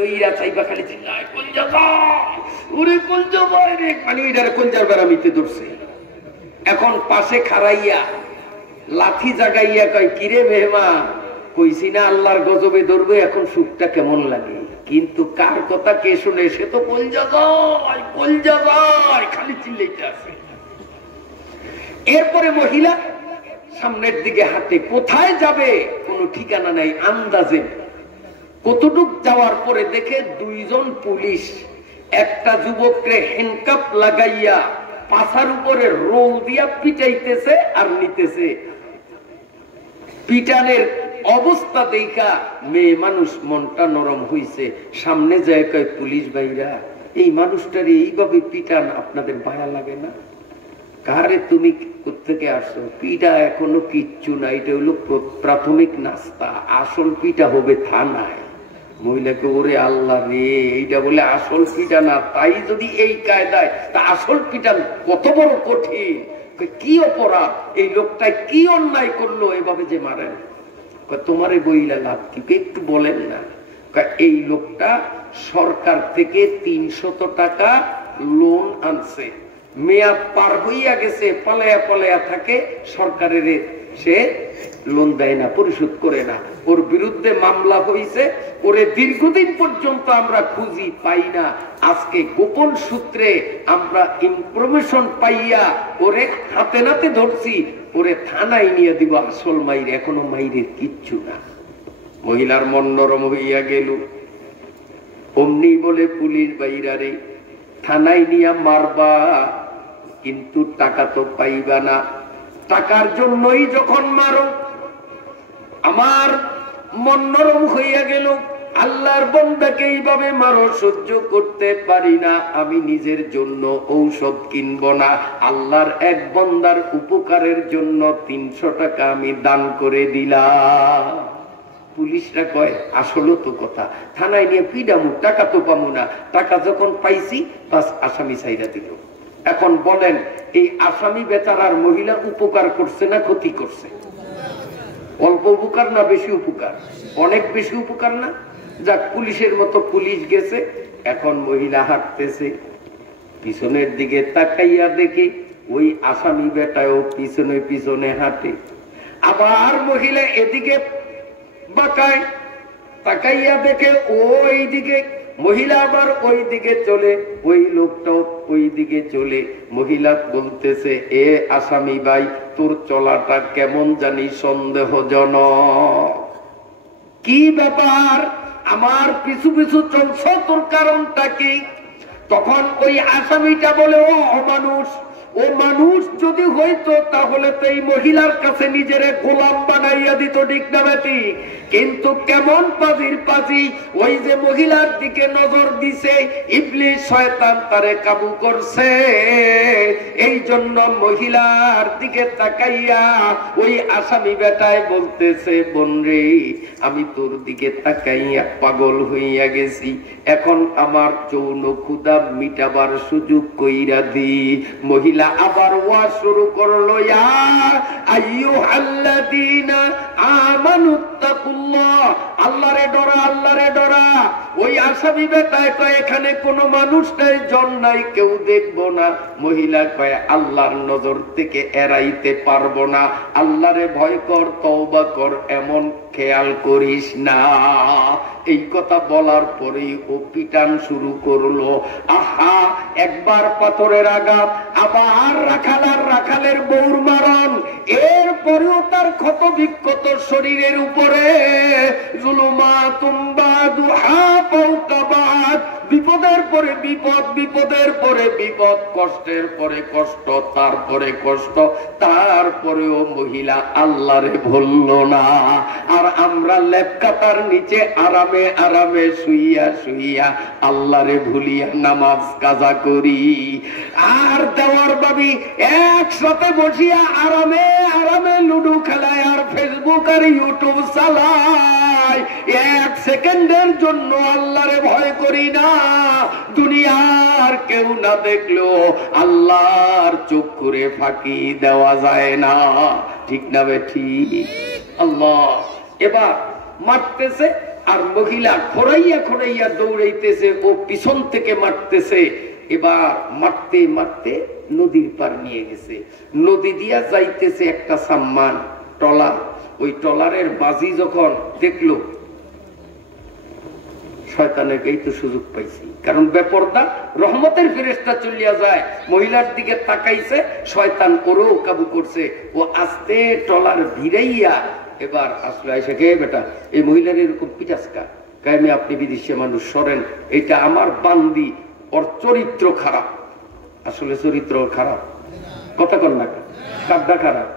দইরা চাইবা খালি চিল্লায় কলজা যায় ওরে কলজা যায় রে, মানে এটারে কলজার বেড়ামিতে ধরছে। এখন পাশে খাড়াইয়া লাঠি জাগাইয়া কয় কিরে মেহমা কইছি না আল্লাহর গজবে ধরবে, এখন সুখটা কেমন লাগে? কিন্তু কার কথা কে শুনে? সে তো কলজা যায় খালি চিল্লাইতে আছে। এরপরে মহিলা সামনের দিকে হাঁটে, কোথায় যাবে কোনো ঠিকানা নাই, আন্দাজে। কতটুক যাওয়ার পরে দেখে দুইজন পুলিশ একটা যুবককে হ্যান্ডকাপ লাগাইয়া পাছার উপরে রোল দিয়া পিটাইতেছে আর নিতেছে। পিটানের অবস্থা দেখা মেয়ে মানুষ মনটা নরম হইছে, সামনে যায় কয় পুলিশ ভাইরা এই মানুষটারে এইভাবে পিটান আপনাদের ভায়া লাগে না? কারে তুমি কোত্থেকে আসছো? পিটা এখনো কিচ্ছু না, এটা হলো প্রাথমিক নাস্তা, আসল পিটা হবে থানায়। মহিলাকে ওরে আল্লাহ রে, এইটা বলে আসল পিটা না, তাই যদি এই কায়দায় তা আসল পিটা কত বড় কঠিন। কি অপরাধ, এই লোকটা কি অন্যায় করলো এভাবে যে মারেন? তোমারে বইলা লাভ কি, একটু বলেন না। এই লোকটা সরকার থেকে 300 টাকা লোন আনছে, মেয়াদ পার হইয়া গেছে, পালায়া পালায়া থাকে, সরকারের সে লোন দেয় না, পরিশোধ করে না। ওর বিরুদ্ধে মামলা হয়েছে, ওরে দীর্ঘদিন পর্যন্ত আমরা খুঁজি পাই না। আজকে গোপন সূত্রে আমরা ইনফরমেশন পাইয়া ওরে হাতে নাতে ধরছি, ওরে থানায় নিয়ে দিব। আসল মাইর এখনো মাইরের কিচ্ছু না। মহিলার মন নরম হইয়া গেল। অমনি বলে পুলিশ ভাইরা রে, থানায় নিয়ে মারবা কিন্তু টাকা তো পাইবা না, টাকার জন্যই যখন মারো। আমার মন নরম হইয়া গেল, আল্লাহর বান্দাকে এইভাবে মারো সহ্য করতে পারি না, আমি নিজের জন্য ঔষধ কিনব না, আল্লাহর এক বান্দার উপকারের জন্য 300 টাকা আমি দান করে দিলাম। পুলিশরা কয় আসলে তো কথা, থানায় নিয়ে পিডামু, টাকা তো পামু না, টাকা যখন পাইছি বাস আসামি ছাইরা দিল। এখন বলেন এই আসামি বেচারার মহিলা উপকার করছে না ক্ষতি করছে? অল্প উপকার না বেশি উপকার? অনেক বেশি উপকার না? যাক, পুলিশের মতো পুলিশ গেছে। এখন মহিলা হাঁটতেছে, পিছনের দিকে তাকাইয়া দেখে ওই আসামি বেটাও পিছনে পিছনে হাঁটে। আবার মহিলা এদিকে বাঁকায়, তাকাইয়া দেখে ওই দিকে, মহিলা আবার ওই দিকে চলে, ওই লোকটাও ওই দিকে চলে। মহিলা বলতেছে এ আসামি ভাই, তোর চলাটা কেমন জানি সন্দেহজনক, কি ব্যাপার আমার পিছু পিছু চলছ, তোর কারণটা কি? তখন ওই আসামিটা বলে ও অমানুষ, ও মানুষ যদি হইতো তাহলে তো এই মহিলার কাছে নিজের গোলাম বানাইয়া দিত, ঠিক না বেটি? কিন্তু কেমন পাজির পাজি, ওই যে মহিলার দিকে নজর দিছে, ইবলিস শয়তান তারে কাবু করছে। এই জন্য মহিলার দিকে তাকাইয়া ওই আসামি বেটায় বলতেছে বোনরে, আমি তোর দিকে তাকাইয়া পাগল হইয়া গেছি, এখন আমার যৌন ক্ষুধা মিটাবার সুযোগ কইরা দি। মহিলা আবার ওয়াজ শুরু করলো, ইয়া আইয়ুহাল্লাযীনা আমানুত্তাকুল্লাহ, আল্লাহরে ডরা, আল্লাহরে ডরা। ওই আসামি বেটায় কয় এখানে কোনো মানুষ নাই, জন নাই, কেউ দেখবো না। মহিলা কয় আল্লাহর নজর থেকে এড়াইতে পারবো না, আল্লাহরে ভয় কর, তওবা কর, এমন খেয়াল করিস না। এই কথা বলার পরেই ও পিটান শুরু করলো। আহা, একবার পাথরের আঘাত, আবার রাখালের বউর মারণ, এরপরেও তার ক্ষত বিক্ষত শরীরের উপরে জুলুমাতুম বাদুহা ফাওকা বাদ, বিপদের পরে বিপদ, বিপদের পরে বিপদ, কষ্টের পরে কষ্ট, তারপরে কষ্ট, তারপরেও মহিলা আল্লাহরে ভুলল না। আর আমরা লেপকাতার নিচে আরামে আরামে শুইয়া শুইয়া আল্লাহরে ভুলিয়া নামাজ কাজা করি। আর দেওয়ার ভাবি একসাথে বসিয়া আরামে আরামে লুডু খেলায় আর ফেসবুক আর ইউটিউব চালায়। 1 সেকেন্ডের জন্য আল্লাহরে ভয় করি না। দুনিয়ার কেউ না দেখলো আল্লাহর চক্ষুরে ফাঁকি দেওয়া যায় না, ঠিক না বেঠি? আল্লাহ এবার মারতেছে, আর মহিলা খোরাইয়া খোরাইয়া দৌড়াইতেছে, ও পিছন থেকে মারতেছে। এবার মারতে মারতে নদীর পার নিয়ে গেছে। নদী দিয়া যাইতেছে একটা সাম্মান ট্রলার। ওই ট্রলারের বাজি যখন দেখলো, শয়তানের এই তো সুযোগ পাইছি, কারণ বেপরদা রহমতের ফেরেশতা চলিয়া যায়। মহিলার দিকে তাকাইছে, শয়তান ওরও কাবু করছে। ও আস্তে ট্রলার ভিড়াইয়া এবার আসলে এসে গে বেটা এই মহিলার এরকম পিটাসকা কায়েমে, আপনি বিদেশি মানুষ সরেন, এটা আমার বান্দি, ওর চরিত্র খারাপ। আসলে চরিত্র খারাপ, কথা কন না, কাড্ডা খারাপ,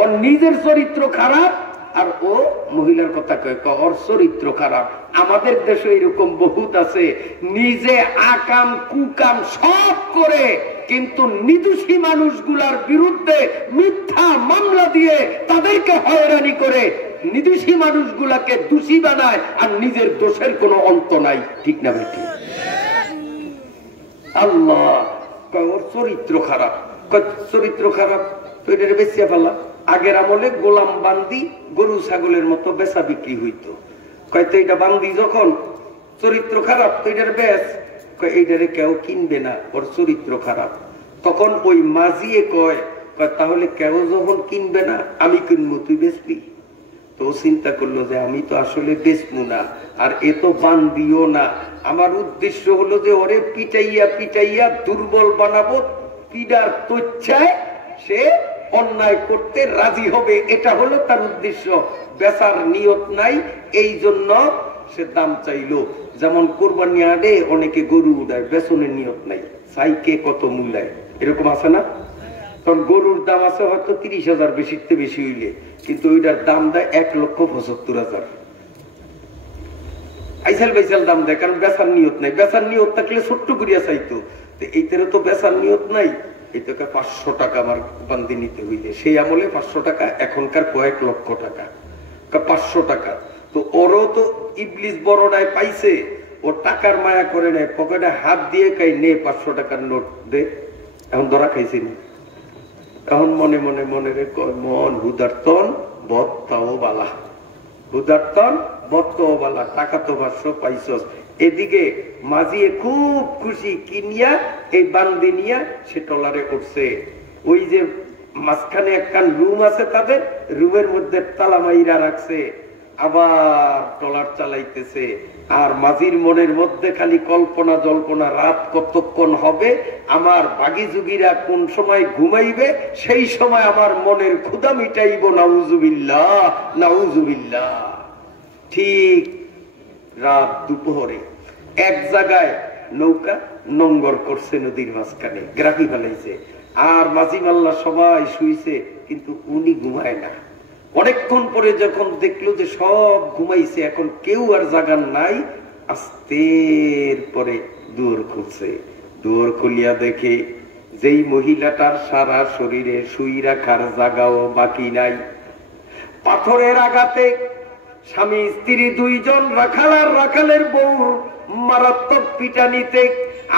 ওর নিজের চরিত্র খারাপ। আর ও মহিলার কথা কয় ওর চরিত্র খারাপ। আমাদের দেশে এরকম বহুত আছে, নিজে আকাম কুকাম সব করে কিন্তু নিদোষী মানুষগুলার বিরুদ্ধে মিথ্যা মামলা দিয়ে তাদেরকে হয়রানি করে নিদোষী মানুষগুলাকে দোষী বানায়, আর নিজের দোষের কোনো অন্ত নাই। ঠিক না বেটি? আল্লাহ কয় ওর চরিত্র খারাপ। চরিত্র খারাপ তো এটা বেচিয়া ফেলা। আগের আমলে গোলাম বান্দি গরু ছাগলের মতো বেচা বিক্রি হইতো। কয়তো এটা বান্দি যখন চরিত্র খারাপ তো এটার বেচ, এইটারে কেউ কিনবে না, ওর চরিত্র খারাপ। তখন ওই মাঝিয়ে কয় তাহলে কেউ যখন কিনবে না আমি কিনবো, তুই বেচবি? তো চিন্তা করলো যে আমি তো আসলে বেচবো না, আর এ তো বান্দিও না। আমার উদ্দেশ্য হলো যে ওরে পিটাইয়া পিটাইয়া দুর্বল বানাবো, পিডার তৈচ্ছায় সে অন্যায় করতে রাজি হবে, এটা হলো তার উদ্দেশ্য। বেচার নিয়ত নাই, এই জন্য সে দাম চাইলো। যেমন কোরবানি আডে অনেকে গরু উড়ায়, বেচনের নিয়ত নাই, চাইকে কত মূল্যায়, এরকম আছে না? কারণ গরুর দাম আছে হয়তো 30,000, বেশিতে বেশি হইলে, কিন্তু ওইটার দাম দেয় 1,75,000। আইসাল বাইসাল দাম দেয়, কারণ বেচার নিয়ত নাই। বেচার নিয়ত থাকলে ছোট্ট করিয়া চাইতো, এইটারে তো বেচার নিয়ত নাই। এইটাকে 500 টাকা আমার বান্দি নিতে হইলে, সেই আমলে 500 টাকা, এখনকার কয়েক লক্ষ টাকা। 500 টাকা তো ওরও তো ইবলিস বড়টায় পাইছে, ও টাকার মায়া করে নেয়, পকেটে হাত দিয়ে কাই নে 500 টাকার নোট দে। এখন ধরা খাইছি না, এখন মনে মনে মনে রে মন হুদার্তন বত্তাও বালা, হুদার্তন বত্তাও বালা, টাকা তো 500 পাইছস। এদিকে মাঝিয়ে খুব খুশি, কিনিয়া এই বান্দি নিয়া সে ট্রলারে উঠছে। ওই যে মাঝখানে একটা রুম আছে তাদের, রুমের মধ্যে তালা মাইরা রাখছে, আবার ট্রলার চালাইতেছে। আর মাঝির মনের মধ্যে খালি কল্পনা জল্পনা, রাত কতক্ষণ হবে, আমার বাগি যুগীরা কোন সময় ঘুমাইবে, সেই সময় আমার মনের ক্ষুধা মিটাইব। নাউজুবিল্লাহ নাউজুবিল্লাহ। ঠিক রাত দুপুরে এক জায়গায় নৌকা নোঙ্গর করছে, নদীর মাঝখানে গ্রাফি ফেলাইছে, আর মাঝি মাল্লা সবাই শুইছে, কিন্তু উনি ঘুমায় না। অনেকক্ষণ পরে যখন দেখলো যে সব ঘুমাইছে, এখন কেউ আর জাগান নাই, আস্তের পরে দুয়ার খুলছে। দুয়ার খুলিয়া দেখে যেই মহিলাটার সারা শরীরে শুই রাখার জায়গাও বাকি নাই। পাথরের আঘাতে স্বামী স্ত্রী দুইজন, রাখাল আর রাখালের বউ মারাত্মক পিটানিতে,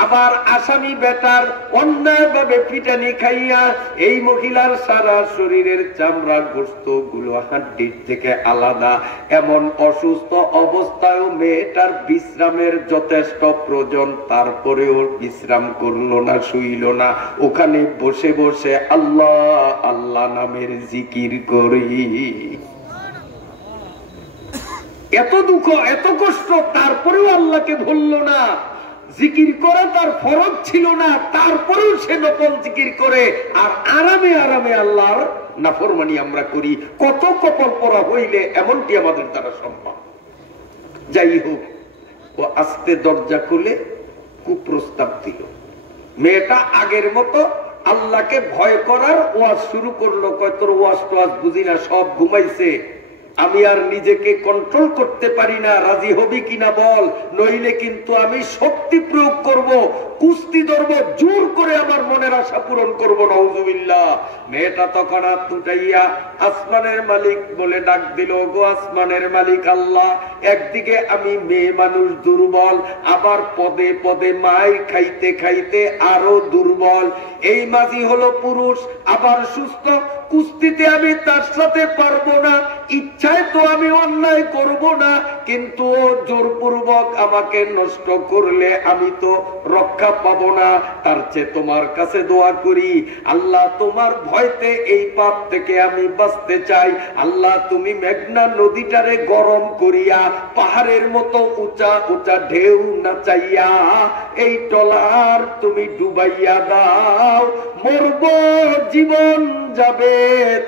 আবার আসামি বেটার অন্যায় ভাবে পিটানি খাইয়া এই মহিলার সারা শরীরের চামড়া গোস্ত গুলো হাড্ডির থেকে আলাদা। এমন অসুস্থ অবস্থায় মেয়েটার বিশ্রামের যথেষ্ট প্রয়োজন, তারপরেও বিশ্রাম করলো না, শুইল না, ওখানে বসে বসে আল্লাহ আল্লাহ নামের জিকির করি। এত দুঃখ এত কষ্ট, তারপরেও আল্লাহকে ভুলল না। জিকির করা তার ফরজ ছিল না, তারপরেও সে নকল জিকির করে, আর আরামে আরামে আল্লাহর নাফরমানি আমরা করি। কত কপাল পরা হইলে এমনটি আমাদের দ্বারা সম্ভব। যাই হোক, ও আস্তে দরজা খুলে কুপ্রস্তাব দিল। মেয়েটা আগের মতো আল্লাহকে ভয় করার ওয়াজ শুরু করলো। কয় তোর ওয়াজ টোয়াজ বুঝি না, সব ঘুমাইছে, আমি আর নিজেকে কন্ট্রোল করতে পারি না, রাজি হবি কিনা বল, নইলে কিন্তু আমি শক্তি প্রয়োগ করব, কুস্তি ধরবো, জোর করে আমার মনের আশা পূরণ করবো। নাউজুবিল্লাহ। মেয়েটা তখন হাত উঠাইয়া আসমানের মালিক বলে ডাক দিল, গো আসমানের মালিক আল্লাহ, একদিকে আমি মেয়ে মানুষ দুর্বল, আবার পদে পদে মায়ের খাইতে খাইতে আরো দুর্বল। এই মাঝি হলো পুরুষ, আবার সুস্থ, কুস্তিতে আমি তার সাথে পারবো না, ইচ্ছায় তো আমি অন্যায় করব না, কিন্তু জোরপূর্বক আমাকে নষ্ট করলে আমি তো রক্ষা পাবো না। তার চেয়ে তোমার কাছে দোয়া করি, আল্লাহ তোমার ভয়তে এই পাপ থেকে আমি বাঁচতে চাই। আল্লাহ তুমি মেঘনা নদীটারে গরম করিয়া পাহাড়ের মতো উঁচা উঁচা ঢেউ নাচাইয়া এই টলার তুমি ডুবাইয়া দাও। মরব, জীবন যাবে,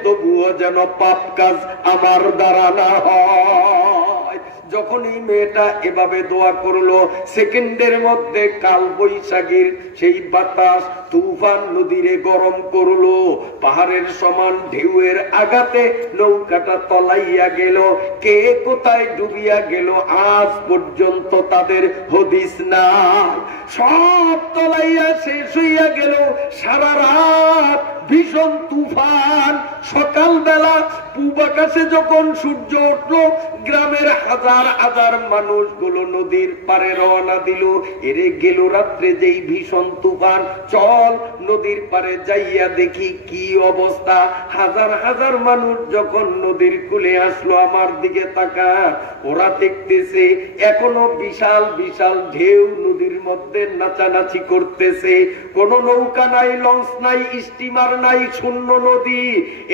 তবুও যেন পাপ কাজ আমার দ্বারা না হয়। যখন এই মেয়েটা এভাবে দোয়া করলো, সেকেন্ডের মধ্যে কাল বৈশাখীর সেই বাতাস তুফান নদীরে গরম করলো। পাহাড়ের সমান ঢেউয়ের আঘাতে নৌকাটা তলাইয়া গেল। কে কোথায় ডুবিয়া গেল আজ পর্যন্ত তাদের হদিস নাই। সব তলাইয়া শেষ হইয়া গেল। সারা রাত ভীষণ তুফান। সকালবেলা পূব আকাশে যখন সূর্য উঠলো, গ্রামের হাজার হাজার মানুষগুলো নদীর পারে রওনা দিল। এরে গেল রাত্রে যেই ভীষণ তুফান। চল নদীর পারে যাইয়া দেখি কি অবস্থা। হাজার হাজার মানুষ যখন নদীর কূলে আসলো, আমার দিকে তাকা, ওরা দেখতেছে এখনো বিশাল বিশাল ঢেউ নদীর মধ্যে নাচানাচি করতেছে। কোন নৌকা নাই, লঞ্চ নাই, স্টিমার নাই, শূন্য নদী।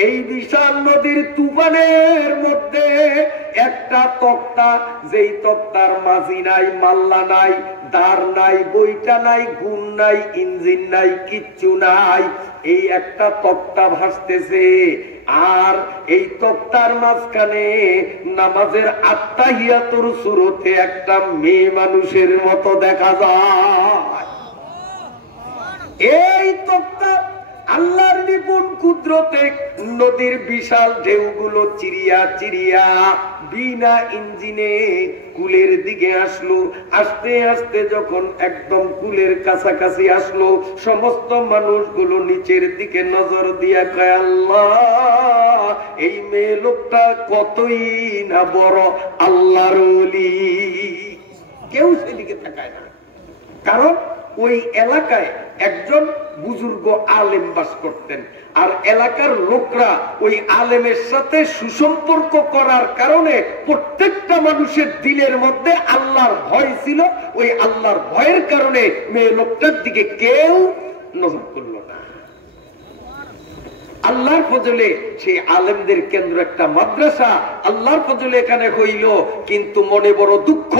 এই বিশাল নদীর তুফানের মধ্যে একটা তক্তা, যেই তক্তার মাঝি নাই, মাল্লা নাই, দাঁড় নাই, বইটা নাই, গুণ নাই, ইঞ্জিন নাই, কিচ্ছু নাই। এই একটা তক্তা ভাসতেছে। আর এই তক্তার মাঝখানে নামাজের আত্তাহিয়াতুর সুরতে একটা মেয়ে মানুষের মতো দেখা যায়। এই তক্তা আল্লাহর নিপুণ কুদরতে নদীর বিশাল ঢেউগুলো চিরিয়া চিরিয়া বিনা ইঞ্জিনে কুলের দিকে আসলো। আস্তে আস্তে যখন একদম কুলের কাছাকাছি আসলো, সমস্ত মানুষগুলো নিচের দিকে নজর দিয়া কয়, আল্লাহ, এই মেয়ে লোকটা কতই না বড় আল্লাহর ওলি। কেউ সেদিকে তাকায় না, কারণ ওই এলাকায় একজন বুজুর্গ আলেম বাস করতেন। আর এলাকার লোকরা ওই আলেমের সাথে সুসম্পর্ক করার কারণে প্রত্যেকটা মানুষের দিলের মধ্যে আল্লাহর ভয় ছিল। ওই আল্লাহর ভয়ের কারণে মেয়ে লোকটার দিকে কেউ নজর করল না। আল্লাহর ফজলে সেই আলেমদের কেন্দ্র একটা মাদ্রাসা আল্লাহর ফজলে এখানে হইল। কিন্তু মনে বড় দুঃখ,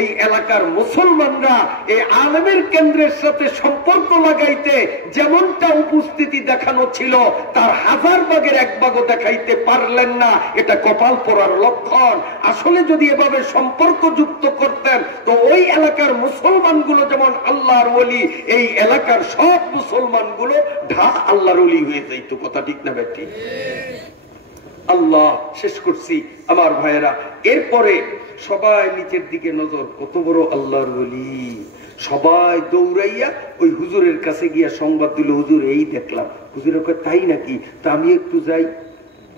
এই এলাকার মুসলমানরা এই আলেমের কেন্দ্রের সাথে সম্পর্ক লাগাইতে যেমনটা উপস্থিতি দেখানো ছিল, তার 1000 ভাগের 1 ভাগও দেখাইতে পারলেন না। এটা কপাল পোড়ার লক্ষণ। আসলে যদি এভাবে সম্পর্ক যুক্ত করতেন, তো ওই এলাকার মুসলমানগুলো যেমন আল্লাহর ওলি, এই এলাকার সব মুসলমানগুলো ঢা আল্লাহর ওলি হয়ে যাইত। কথা ঠিক না বেটি? আল্লাহ শেষ করছি আমার ভাইয়েরা। এরপরে সবাই নিচের দিকে নজর, কত বড় আল্লাহর ওলি। সবাই দৌড়াইয়া ওই হুজুরের কাছে গিয়া সংবাদ দিল, হুজুর এই দেখলাম। হুজুরের কয়, তাই নাকি? তা আমি একটু যাই।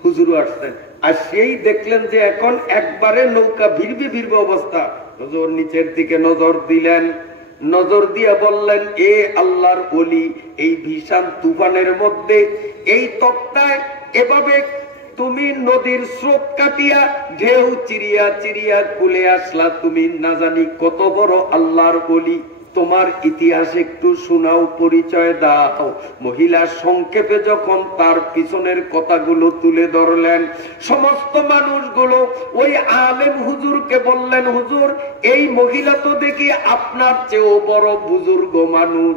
হুজুরও আসছেন, আর সেই দেখলেন যে এখন একবারে নৌকা ভিড়বে ভিড়বে অবস্থা। হুজুর নিচের দিকে নজর দিলেন, নজর দিয়া বললেন, এ আল্লাহর ওলি, এই ভীষণ তুফানের মধ্যে এই তক্তায় এভাবে তুমি নদীর স্রোত কাটিয়া ঢেউ চিরিয়া চিরিয়া কুলে আসলা, তুমি না জানি কত বড় আল্লাহর ওলি। তোমার ইতিহাস একটু শোনাও, পরিচয় দাও। মহিলা সংক্ষেপে যখন তার পিছনের কথাগুলো তুলে ধরলেন, সমস্ত মানুষগুলো ওই আলেম হুজুরকে বললেন, হুজুর, এই মহিলা তো দেখি আপনার চেয়েও বড় বুজুর্গ মানুষ।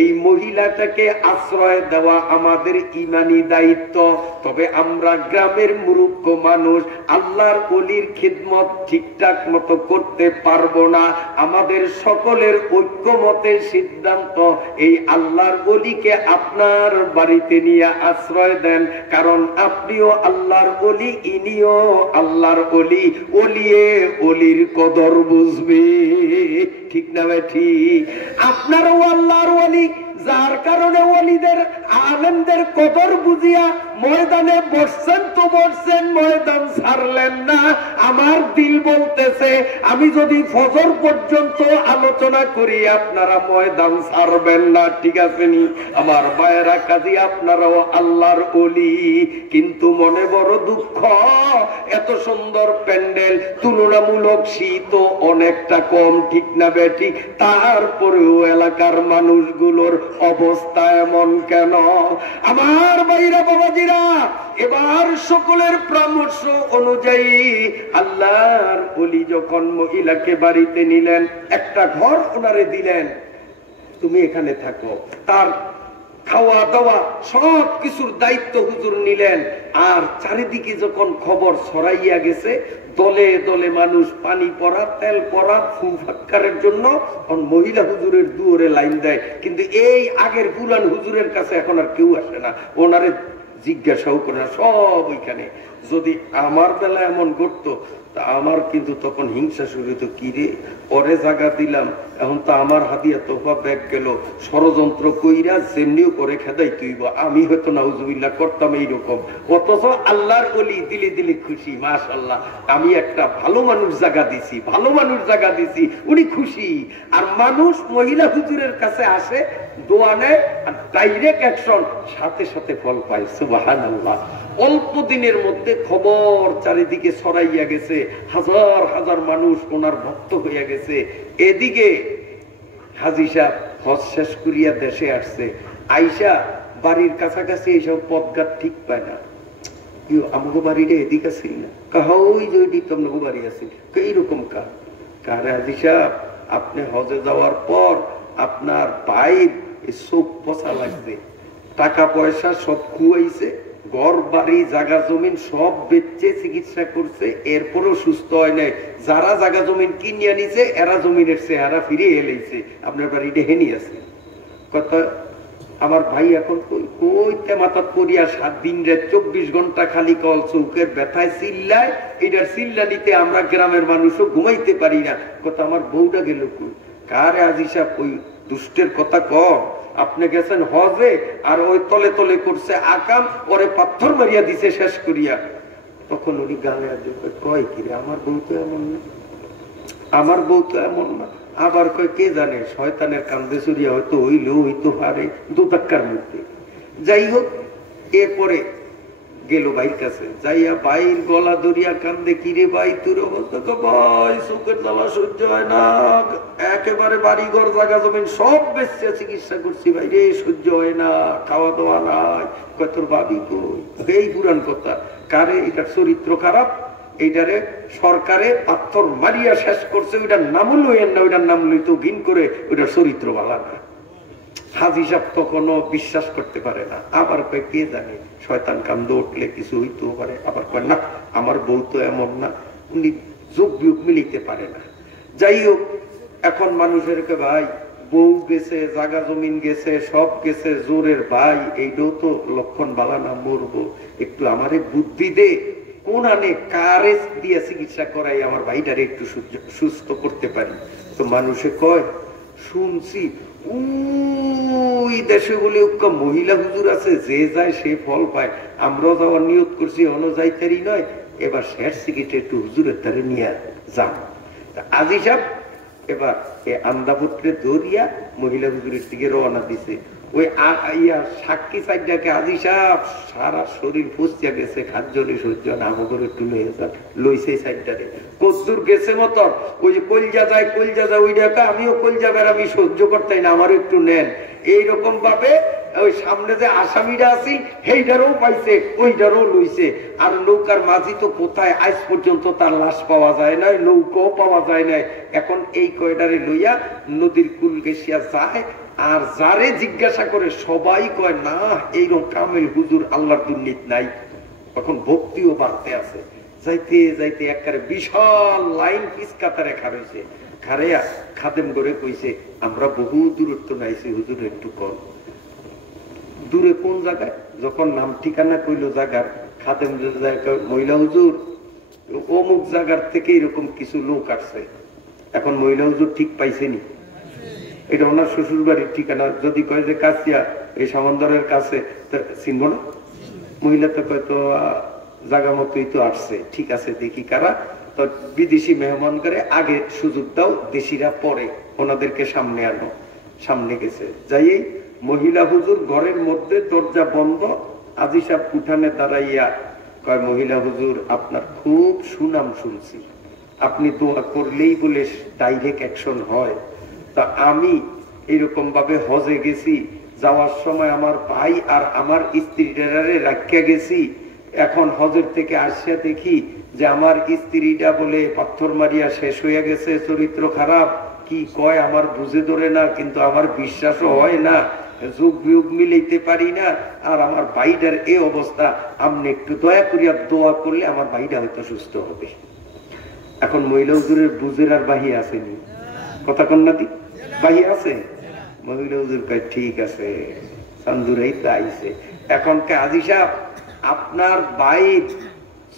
এই মহিলাটাকে আশ্রয় দেওয়া আমাদের ইমানি দায়িত্ব। তবে আমরা গ্রামের মূর্খ মানুষ, আল্লাহর ওলির খিদমত ঠিকঠাক মতো করতে পারবো না। আমাদের সকলের ঐক্যমতের সিদ্ধান্ত, এই আল্লাহর ওলিকে আপনার বাড়িতে নিয়ে আশ্রয় দেন, কারণ আপনিও আল্লাহর ওলি, ইনিও আল্লাহর ওলি। ওলিয়ে ওলির কদর বুঝবে, ঠিক না ভাই? ঠিক। আপনারও আল্লাহর ওলি, যার কারণে ওলিদের আলেমদের কদর বুঝিয়া ময়দানে বসছেন তো বসছেন, ময়দান ছাড়লেন না। আমার দিল বলতেছে আমি যদি ফজর পর্যন্ত আলোচনা করি আপনারা ময়দান ছাড়বেন না, ঠিক আছে নি আমার ভাইয়েরা? কাজী আপনারাও আল্লাহর ওলি, কিন্তু মনে বড় দুঃখ, এত সুন্দর প্যান্ডেল, তুলনামূলক শীত অনেকটা কম, ঠিক না বেঠিক? তারপরেও এলাকার মানুষগুলোর অবস্থা এমন কেন? আমার ভাইরা বাবাজিরা, এবার সকলের পরামর্শ অনুযায়ী আল্লাহর ওলি যখন মহিলাকে বাড়িতে নিলেন, একটা ঘর ওনারে দিলেন, তুমি এখানে থাকো। তার খাওয়া দাওয়া সব কিছুর দায়িত্ব হুজুর নিলেন। আর চারিদিকে যখন খবর ছড়াইয়া গেছে, দলে দলে মানুষ পানি পড়া, তেল পড়া, ফু ফাক্কারের জন্য মহিলা হুজুরের দুয়ারে লাইন দেয়। কিন্তু এই আগের পুরান হুজুরের কাছে এখন আর কেউ আসে না, ওনারে জিজ্ঞাসাও করে না, সব ওইখানে। যদি আমার বেলা এমন করতো তা আমার কিন্তু তখন হিংসা শুরু হতো, কিরে পরে জায়গা দিলাম, এখন তো আমার হাতিয়া তোফা ব্যাগ গেল, ষড়যন্ত্র কইরা যেমনিও করে খেদাই তুইব, আমি হয়তো নাউজুবিল্লাহ করতাম এইরকম। অথচ আল্লাহর ওলি দিলে দিলে খুশি, মাশাআল্লাহ আমি একটা ভালো মানুষ জায়গা দিছি, ভালো মানুষ জায়গা দিছি, উনি খুশি। আর মানুষ মহিলা হুজুরের কাছে আসে, দোয়া নেয়, আর ডাইরেক্ট অ্যাকশন, সাথে সাথে ফল পায়। সুবহানাল্লাহ। অল্প দিনের মধ্যে খবর চারিদিকে ছড়াইয়া গেছে, হাজার হাজার মানুষ ওনার ভক্ত হইয়া গেছে। এদিকে হাজী সাহেব হজ শেষ করিয়া দেশে আসছে, আইসা বাড়ির কাছাকাছি এইসব পথঘাট ঠিক পায় না। আমাকে বাড়িটা এদিকে আসিল না, কাহা ওই যে তোমাকে বাড়ি আসিল, এইরকম কারে হাজী সাহেব আপনি হজে যাওয়ার পর আপনার ভাইয়ের চোখ পচা লাগছে, টাকা পয়সা সব খুয়াইছে, ঘর বাড়ি জায়গা জমিন সব বেচে চিকিৎসা করছে, এরপরেও সুস্থ হয় নাই। যারা জায়গা জমিন কিনিয়া নিছে এরা জমিনের চেহারা ফিরে এলেছে, আপনার বাড়িটা হেনি আছে। কথা আমার ভাই এখন কইতে মাথাত করিয়া 7 দিন রাত 24 ঘন্টা খালি কল চৌকের ব্যথায় চিল্লায়, এটার চিল্লা নিতে আমরা গ্রামের মানুষও ঘুমাইতে পারি না। কথা আমার বউটা গেল কই? কারে হাজী সাহেব ওই দুষ্টের কথা কম, আপনি গেছেন হজে আর ওই তলে তলে করছে আকাম, ওরে পাথর মারিয়া দিছে শেষ করিয়া। তখন উনি গালে কয় কিরে আমার বউ তো এমন না, আমার বউ তো এমন না। আবার কয় কে জানে, শয়তানের কান্দে চুরিয়া হয়তো হইলেও হইতো পারে, দুটাক্কার মধ্যে। যাই হোক, এরপরে গেল ভাইয়ের কাছে, যাইয়া ভাইয়ের গলা ধরিয়া কান্দে, কিরে ভাই তোর অবস্থা? তো ভাই চোখের জ্বালা সহ্য হয় না, একেবারে বাড়ি ঘর জায়গা জমিন সব বেচে চিকিৎসা করছি ভাই রে, সহ্য হয় না, খাওয়া দাওয়া নাই। কয় তোর ভাবি কই? এই পুরান কথা। কারে? এটার চরিত্র খারাপ, এইটারে সরকারে পাথর মারিয়া শেষ করছে, ওইটার নাম লইয়েন না, ওইটার নাম লইতো ঘিন করে, ওইটার চরিত্র ভালো না। হাজী সাহেব তখনও বিশ্বাস করতে পারে না। আবার কয় কে জানে, শয়তান কান্দ উঠলে কিছু হইতেও পারে। আবার কয় না, আমার বউ তো এমন না। উনি যোগ বিয়োগ মিলিতে পারে না। যাই হোক, এখন মানুষের কে ভাই বউ গেছে, জায়গা জমিন গেছে, সব গেছে, জোরের ভাই এইটাও তো লক্ষণ বালা না, মরবো, একটু আমারে বুদ্ধি দে, কোন আনে কারে দিয়ে চিকিৎসা করাই আমার ভাইটারে একটু সুস্থ করতে পারি। তো মানুষে কয়, শুনছি ওই দেশে বলে মহিলা হুজুর আছে, যে যায় সে ফল পায়, আমরাও যাওয়ার নিয়ত করছি, অন্য যাইতারি নয়, এবার শেষ চিকিৎসা একটু হুজুরের তারে নিয়ে যান। হাজী সাহেব এবার আমদাপুত্রে দৌড়িয়া মহিলা হুজুরের দিকে রওনা দিছে। ওই সাক্ষী সাইডটাকে হাজী সাহেব সারা শরীর ফুসিয়া গেছে, খাদ্যনি সহ্য না, আমাদের একটু লইয়া যান, লইছে সাইডটারে। কদ্দুর গেছে মত, ওই যে কলজা যায় ওই ডাকা, আমিও কলজা বেড়ামি সহ্য করতাই না, আমারও একটু নেন। এইরকম ভাবে ওই সামনে যে আসামিরা আছি সেইটারও পাইছে, ওইটারও লইছে। আর নৌকার মাঝি তো কোথায়, আজ পর্যন্ত তার লাশ পাওয়া যায় নাই, নৌকাও পাওয়া যায় নাই। এখন এই কয়টারে লইয়া নদীর কুল গেছিয়া যায়, আর যারে জিজ্ঞাসা করে সবাই কয় না এইরকম কামেল হুজুর আল্লাহর দুর্নীত নাই। এখন ভক্তিও বাড়তে আছে। যাইতে যাইতে একবারে বিশাল লাইন পিস কাতারে খারাইছে, খারাইয়া খাদেম করে কইছে, আমরা বহু দূরত্ব নাইছি হুজুর, একটু কম দূরে কোন জায়গায়? যখন নাম ঠিকানা কইলো জায়গার, খাদেম মহিলা হুজুর অমুক জায়গার থেকে এরকম কিছু লোক আসছে। এখন মহিলা হুজুর ঠিক পাইছেনি, এটা ওনার শ্বশুর বাড়ির ঠিকানা। যদি কয় যে কাছিয়া, এই সমন্দরের কাছে চিনব না, মহিলা তো হয়তো জায়গা মতোই তো আসছে, ঠিক আছে দেখি কারা। তো বিদেশি মেহমান করে আগে সুযোগ দাও, দেশিরা পরে, ওনাদেরকে সামনে আনো। সামনে গেছে, যাই মহিলা হুজুর ঘরের মধ্যে, দরজা বন্ধ। আজি সাহেব উঠানে দাঁড়াইয়া কয়, মহিলা হুজুর আপনার খুব সুনাম শুনছি, আপনি দোয়া করলেই বলে ডাইরেক্ট অ্যাকশন হয়। তা আমি এরকম ভাবে হজে গেছি, যাওয়ার সময় আমার ভাই আর আমার স্ত্রীটারে রাখিয়া গেছি। এখন হজের থেকে আসিয়া দেখি যে আমার স্ত্রীটা বলে পাথর মারিয়া শেষ হইয়া গেছে, চরিত্র খারাপ, কি কয় আমার বুঝে ধরে না, কিন্তু আমার বিশ্বাসও হয় না, যুগ বিয়োগ মিলাইতে পারি না। আর আমার ভাইটার এই অবস্থা, আপনি একটু দয়া করিয়া দোয়া করলে আমার ভাইটা হয়তো সুস্থ হবে। এখন মহিলা হুজুরের বুঝের আর বাহি আসেনি, কথা কন্যা দি বাহি আছে। মহিলা হুজুর কয় ঠিক আছে, চান্দুরাই তো আইছে। এখন কাজী সাহেব আপনার ভাইয়ের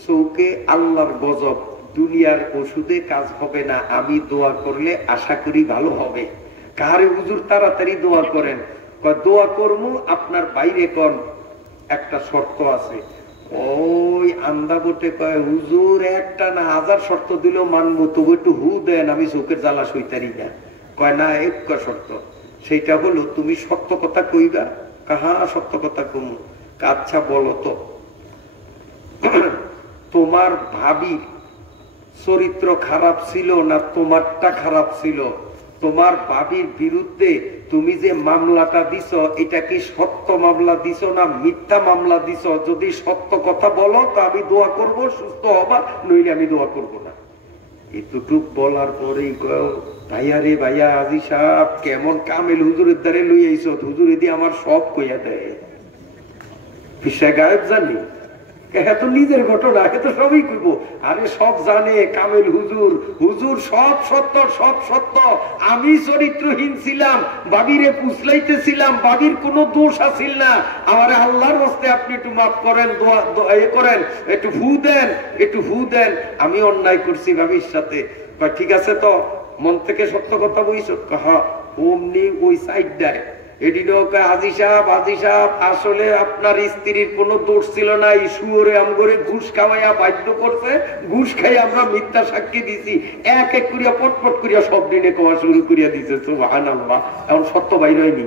চৌকে আল্লাহর গজব, দুনিয়ার ওষুধে কাজ হবে না, আমি দোয়া করলে আশা করি ভালো হবে। কারে হুজুর তাড়াতাড়ি দোয়া করেন। দোয়া করবো, আপনার বাইরে কোন একটা শর্ত আছে। ওই আন্দা বটে কয়, হুজুর একটা না 1000 শর্ত দিলেও মানবো, তবু একটু হু দেন, আমি চোখের জ্বালা সইতারি না। কয় না, একটা শর্ত, সেইটা হলো তুমি সত্য কথা কইবা। কাহা সত্য কথা কমু? আচ্ছা বলো তো, তোমার ভাবির চরিত্র খারাপ ছিল না তোমারটা খারাপ ছিল? তোমার ভাবির বিরুদ্ধে তুমি যে মামলাটা দিছ, এটা কি সত্য মামলা দিছ না মিথ্যা মামলা দিছ? যদি সত্য কথা বলো তো আমি দোয়া করব, সুস্থ হবা, নইলে আমি দোয়া করব না। এতটুক বলার পরেই ভাইয়া রে ভাইয়া, আজি সাহেব কেমন কামেল হুজুরের দ্বারে লই আইছ, হুজুর এদি আমার সব কইয়া দেয়। পিসা গায়েব জানি, এত নিজের ঘটনা, এত সবই কইব। আরে সব জানে কামেল হুজুর, হুজুর সব সত্য, সব সত্য। আমি চরিত্রহীন ছিলাম, বাবিরে পুছলাইতেছিলাম, বাবির কোনো দোষ আছিল না। আমার আল্লাহর হস্তে আপনি একটু মাফ করেন, দোয়া করেন, একটু ফু দেন, একটু ফু দেন। আমি অন্যায় করছি বাবির সাথে। ঠিক আছে তো, মন থেকে সত্য কথা বইছ? হ্যাঁ, অমনি ওই সাইডটায় আজি সাহেব আসলে আপনার স্ত্রীর কোনো দোষ ছিল না, এই শুয়োরে আমগরে ঘুষ খাওয়াইয়া বাধ্য করছে, ঘুষ খাই আমরা মিথ্যা সাক্ষী দিছি। এক এক করিয়া পটপট করিয়া সব দিনে কোয়া শুরু করিয়া দিছে। সুবহানাল্লাহ। এখন সত্য বাইর হয়নি,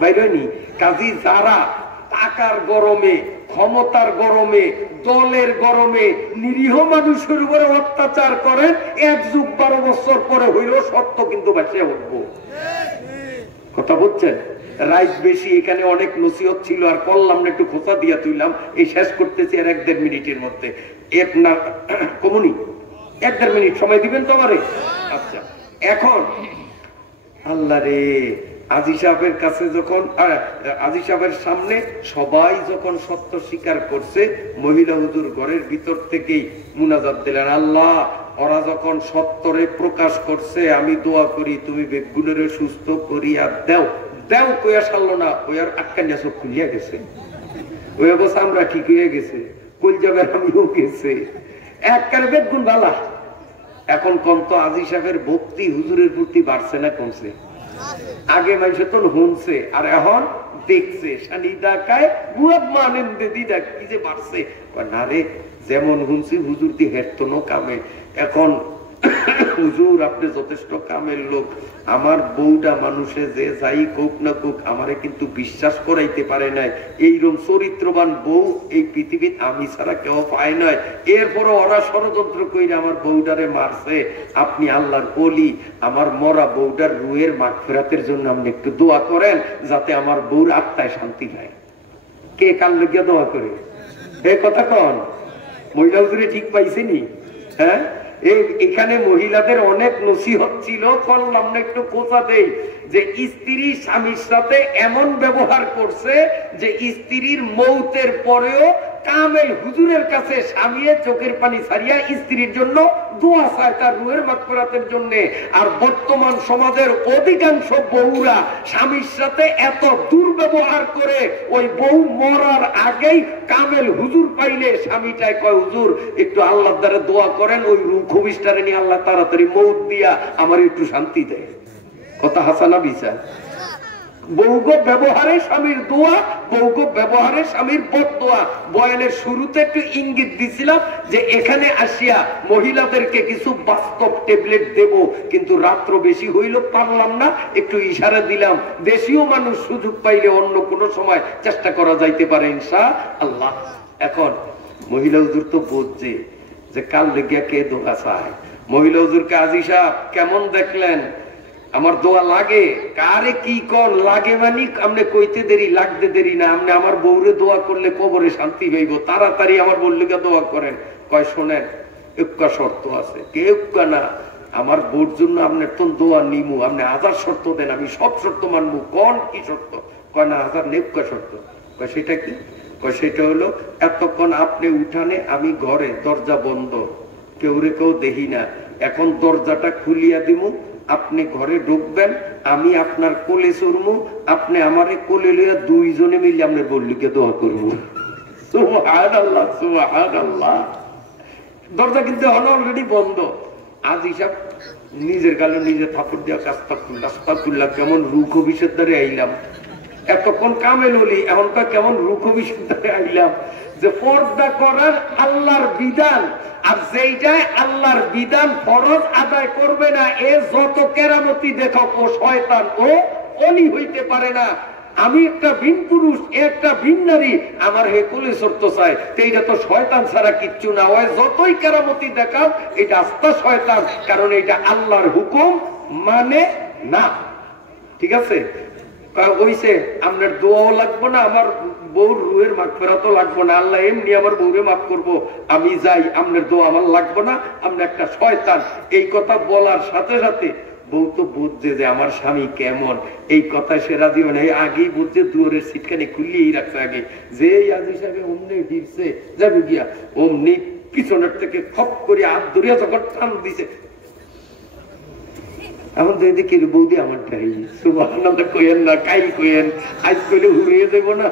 বাইর হয়নি। কাজী যারা টাকার গরমে, ক্ষমতার গরমে, দলের গরমে নিরীহ মানুষের উপরে অত্যাচার করেন, 1 যুগ 12 বছর পরে হইল সত্য কিন্তু বাঁচিয়ে উঠবো। কথা বলছেন? রাইট বেশি, এখানে অনেক নসিহত ছিল, আর করলাম না, একটু খোঁচা দিয়া তুইলাম। এই শেষ করতেছি আর 1-1.5 মিনিটের মধ্যে। কমুনি 1-1.5 মিনিট সময় দিবেন তো আমারে? আচ্ছা, এখন আল্লাহ রে, আজি সাহেবের কাছে যখন, আজি সাহেবের সামনে সবাই যখন সত্য স্বীকার করছে, মহিলা হুজুর ঘরের ভিতর থেকেই মুনাজাত দিলেন, আল্লাহ ওরা যখন সত্যরে প্রকাশ করছে, আমি দোয়া করি তুমি বেগুনের সুস্থ করিয়া দেও। দেও কইয়া সারলো না, ওই আর আটকানিয়া চোখ খুলিয়া গেছে, ওই অবস্থা আমরা ঠিক হয়ে গেছে, কই যাবে আমিও গেছে একবারে বেগুন বালা। এখন কম তো আজি সাহেবের ভক্তি হুজুরের প্রতি বাড়ছে না কমছে? আগে মানুষ তো শুনছে, আর এখন দেখছে, শানি ডাকায় বুয়াব মানেন্দে দিদা কি যে বাড়ছে। না রে, যেমন শুনছি হুজুর দি হেরতনো কামে। এখন হুজুর আপনি যথেষ্ট কামের লোক, আমার বউটা মানুষে যে যাই কোক না কোক আমারে কিন্তু বিশ্বাস করাইতে পারে নাই। এইরকম চরিত্রবান বউ এই পৃথিবীতে আমি ছাড়া কেউ পায় নয়। এরপরে ওরা ষড়যন্ত্র কইরা আমার বউটারে মারছে। আপনি আল্লাহর ওলি, আমার মরা বউটার রুহের মাগফিরাতের জন্য আপনি একটু দোয়া করেন, যাতে আমার বউর আত্মায় শান্তি পায়। কে কাল লাগিয়া দোয়া করে? এই কথা কন, মহিলা হুজুরে ঠিক পাইছেনি? হ্যাঁ, এখানে মহিলাদের অনেক নসিহত ছিল, করলাম না, একটু কোথা দেই যে স্ত্রী স্বামীর সাথে এমন ব্যবহার করছে যে স্ত্রীর মৌতের পরেও কামেল হুজুরের কাছে স্বামীর চোখের পানি ছাড়িয়া স্ত্রীর জন্য দোয়া চায়, তার রুহের মাগফিরাতের জন্য। আর বর্তমান সমাজের অধিকাংশ বউরা স্বামীর সাথে এত দুর্ব্যবহার করে, ওই বউ মরার আগেই কামেল হুজুর পাইলে স্বামীটাই কয়, হুজুর একটু আল্লাহর দ্বারা দোয়া করেন, ওই রুহ খবিশটারে নিয়ে আল্লাহ তাড়াতাড়ি মৌত দিয়া আমার একটু শান্তি দেয়। কথা হাসানা বিচার? বৌগ ব্যবহারে স্বামীর দোয়া, বৌগ ব্যবহারে স্বামীর বদদোয়া। বয়ানের শুরুতে একটু ইঙ্গিত দিছিলাম যে এখানে আসিয়া মহিলাদেরকে কিছু বাস্তব ট্যাবলেট দেব, কিন্তু রাত্র বেশি হইল, পারলাম না, একটু ইশারা দিলাম। দেশীয় মানুষ সুযোগ পাইলে অন্য কোনো সময় চেষ্টা করা যাইতে পারে ইনশাআল্লাহ। এখন মহিলা হুজুর তো বুঝছে যে কাল লেগিয়া কে দোয়া চায়। মহিলা হুজুর কাজী সাহেব কেমন দেখলেন? আমার দোয়া লাগে? কারে কি কর লাগে মানি আমনে কইতে দেরি, লাগতে দেরি না। আমনে আমার বউরে দোয়া করলে কবরে শান্তি হইব, তাড়াতাড়ি আমার বললে দোয়া করেন। কয় শোনেন, একটা শর্ত আছে। কেউ না, আমার বউর জন্য আপনার তো দোয়া নিমু, আপনি 1000 শর্ত দেন, আমি সব শর্ত মানবো। কোন কি শর্ত? কয় না 1000 নেকা শর্ত। কয় সেটা কি? কয় সেটা হলো এতক্ষণ আপনি উঠানে, আমি ঘরে, দরজা বন্ধ, কেউ রে কেউ দেখি না। এখন দরজাটা খুলিয়া দিমু, আপনি ঘরে ঢুকবেন, আমি আপনার কোলে চড়মু, আপনি আমারে কোলে লইয়া দুইজনে মিলে আপনার বল্লিকে দোয়া করবো। সুবহানাল্লাহ, সুবহানাল্লাহ। দরজা কিন্তু অলরেডি বন্ধ। আজ হিসাব নিজের গালে নিজে থাপড় দিয়া আস্তাগফিরুল্লাহ, কেমন রুখ অভিষেদ্ধারে আইলাম। এতক্ষণ কামেল হলি, এখনকার কেমন রুখ অভিষেদ্ধারে আইলাম। যে পর্দা করার আল্লাহর বিধান, আর যেইটাই আল্লাহর বিধান ফরজ আদায় করবে না, এ যত কেরামতি দেখো, ও শয়তান, ও অলি হইতে পারে না। আমি একটা ভিন পুরুষ, একটা ভিন নারী, আমার হে কোলে চড়তে চায়, এইটা তো শয়তান ছাড়া কিচ্ছু না হয়। যতই কেরামতি দেখাও, এটা আস্তা শয়তান, কারণ এটা আল্লাহর হুকুম মানে না। ঠিক আছে? ওইসে আপনার দোয়াও লাগবো না, আমার বউর রুহের মাগফিরাতও লাগবো না। আল্লাহ এমনি আমার বউরে মাফ করবো, আমি যাই, আপনার দোয়া আমার লাগবো না, আপনি একটা শয়তান। এই কথা বলার সাথে সাথে বউ তো বুঝছে যে আমার স্বামী কেমন, এই কথা সে রাজি হয় না। আগেই বুঝছে, দুয়ারের সিটখানে খুলিয়েই রাখছে আগে, যে আজি সাহেব অমনি ফিরছে যাবে গিয়া, অমনি পিছনের থেকে খপ করে হাত ধরিয়া যখন টান দিছে, এখন তো এদিকে বৌদি আমার সুবহানাল্লাহ কইেন না, কাই কইেন, আজ কইলে হুড়িয়ে দেবো না।